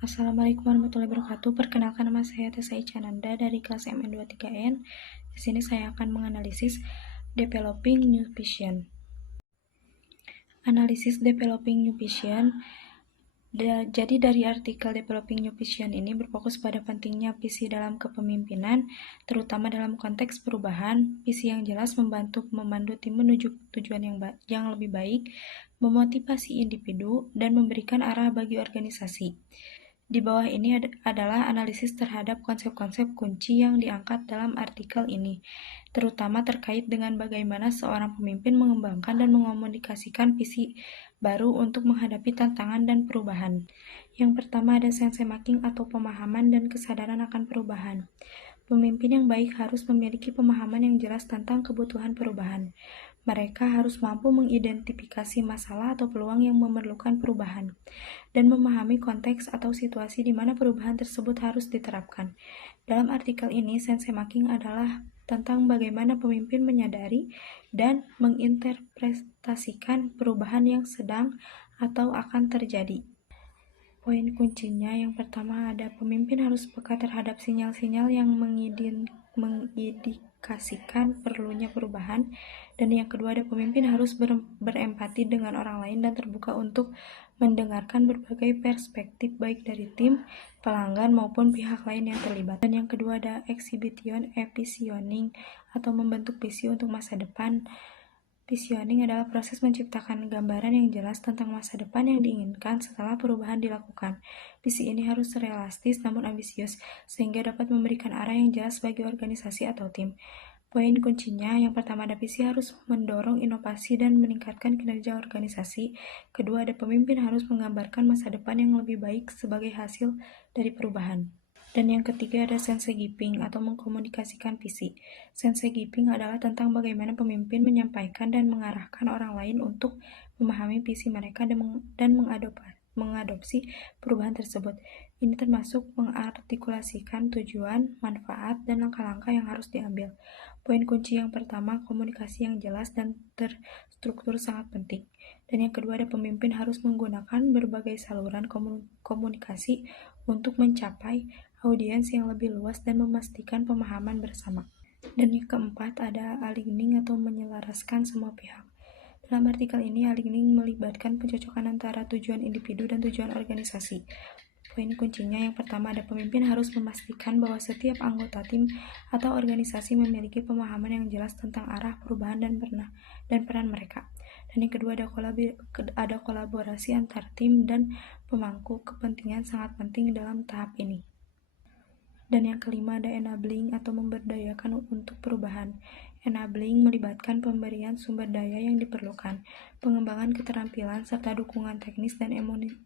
Assalamualaikum warahmatullahi wabarakatuh. Perkenalkan, nama saya Tessa Icananda dari kelas MN23N. Di sini saya akan menganalisis Developing New Vision. Analisis Developing New Vision. Jadi dari artikel Developing New Vision ini berfokus pada pentingnya visi dalam kepemimpinan, terutama dalam konteks perubahan. Visi yang jelas memandu tim menuju tujuan yang lebih baik, memotivasi individu, dan memberikan arah bagi organisasi. Di bawah ini adalah analisis terhadap konsep-konsep kunci yang diangkat dalam artikel ini, terutama terkait dengan bagaimana seorang pemimpin mengembangkan dan mengomunikasikan visi baru untuk menghadapi tantangan dan perubahan. Yang pertama ada sense making atau pemahaman dan kesadaran akan perubahan. Pemimpin yang baik harus memiliki pemahaman yang jelas tentang kebutuhan perubahan. Mereka harus mampu mengidentifikasi masalah atau peluang yang memerlukan perubahan, dan memahami konteks atau situasi di mana perubahan tersebut harus diterapkan. Dalam artikel ini, sense making adalah tentang bagaimana pemimpin menyadari dan menginterpretasikan perubahan yang sedang atau akan terjadi. Poin kuncinya yang pertama ada pemimpin harus peka terhadap sinyal-sinyal yang mengindikasikan perlunya perubahan, dan yang kedua ada pemimpin harus berempati dengan orang lain dan terbuka untuk mendengarkan berbagai perspektif baik dari tim, pelanggan maupun pihak lain yang terlibat. Dan yang kedua ada exhibition visioning atau membentuk visi untuk masa depan. Visioning adalah proses menciptakan gambaran yang jelas tentang masa depan yang diinginkan setelah perubahan dilakukan. Visi ini harus realistis namun ambisius, sehingga dapat memberikan arah yang jelas bagi organisasi atau tim. Poin kuncinya, yang pertama ada visi harus mendorong inovasi dan meningkatkan kinerja organisasi. Kedua ada pemimpin harus menggambarkan masa depan yang lebih baik sebagai hasil dari perubahan. Dan yang ketiga ada sense giving atau mengkomunikasikan visi. Sense giving adalah tentang bagaimana pemimpin menyampaikan dan mengarahkan orang lain untuk memahami visi mereka dan mengadopsi perubahan tersebut. Ini termasuk mengartikulasikan tujuan, manfaat, dan langkah-langkah yang harus diambil. Poin kunci yang pertama, komunikasi yang jelas dan terstruktur sangat penting. Dan yang kedua ada pemimpin harus menggunakan berbagai saluran komunikasi untuk mencapai audiens yang lebih luas dan memastikan pemahaman bersama. Dan yang keempat ada aligning atau menyelaraskan semua pihak. Dalam artikel ini, aligning melibatkan pencocokan antara tujuan individu dan tujuan organisasi. Poin kuncinya yang pertama ada pemimpin harus memastikan bahwa setiap anggota tim atau organisasi memiliki pemahaman yang jelas tentang arah perubahan dan peran mereka. Dan yang kedua ada kolaborasi antar tim dan pemangku kepentingan sangat penting dalam tahap ini. Dan yang kelima ada enabling atau memberdayakan untuk perubahan. Enabling melibatkan pemberian sumber daya yang diperlukan, pengembangan keterampilan, serta dukungan teknis dan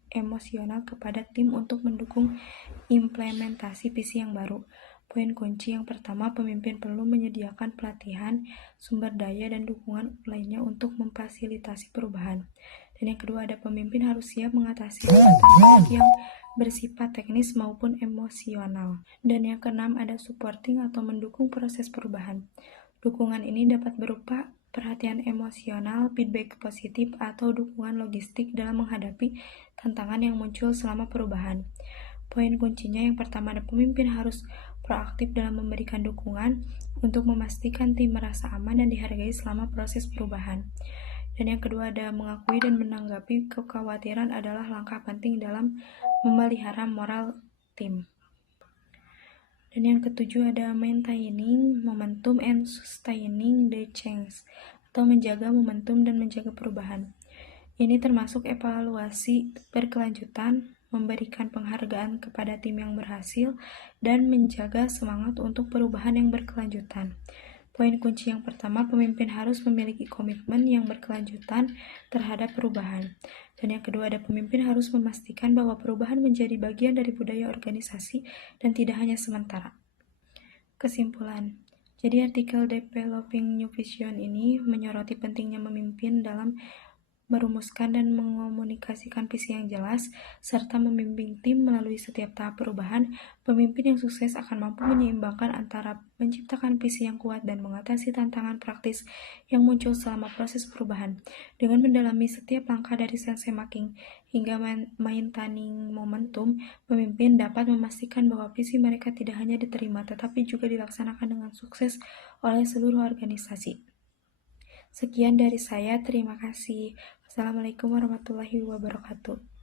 emosional kepada tim untuk mendukung implementasi visi yang baru. Poin kunci yang pertama, pemimpin perlu menyediakan pelatihan, sumber daya, dan dukungan lainnya untuk memfasilitasi perubahan. Dan yang kedua ada pemimpin harus siap mengatasi hambatan yang bersifat teknis maupun emosional. Dan yang keenam ada supporting atau mendukung proses perubahan. Dukungan ini dapat berupa perhatian emosional, feedback positif, atau dukungan logistik dalam menghadapi tantangan yang muncul selama perubahan. Poin kuncinya yang pertama ada pemimpin harus proaktif dalam memberikan dukungan untuk memastikan tim merasa aman dan dihargai selama proses perubahan. Dan yang kedua ada mengakui dan menanggapi kekhawatiran adalah langkah penting dalam memelihara moral tim. Dan yang ketujuh ada maintaining momentum and sustaining the change atau menjaga momentum dan menjaga perubahan. Ini termasuk evaluasi berkelanjutan, memberikan penghargaan kepada tim yang berhasil, dan menjaga semangat untuk perubahan yang berkelanjutan. Poin kunci yang pertama, pemimpin harus memiliki komitmen yang berkelanjutan terhadap perubahan. Dan yang kedua ada pemimpin harus memastikan bahwa perubahan menjadi bagian dari budaya organisasi dan tidak hanya sementara. Kesimpulan. Jadi artikel Developing New Vision ini menyoroti pentingnya memimpin dalam merumuskan dan mengomunikasikan visi yang jelas, serta membimbing tim melalui melalui setiap tahap perubahan, pemimpin yang sukses akan mampu menyeimbangkan antara menciptakan visi yang kuat dan mengatasi tantangan praktis yang muncul selama proses perubahan. Dengan mendalami setiap langkah dari sense making hingga maintaining momentum, pemimpin dapat memastikan bahwa visi mereka tidak hanya diterima tetapi juga dilaksanakan dengan sukses oleh seluruh organisasi. Sekian dari saya, terima kasih. Wassalamualaikum warahmatullahi wabarakatuh.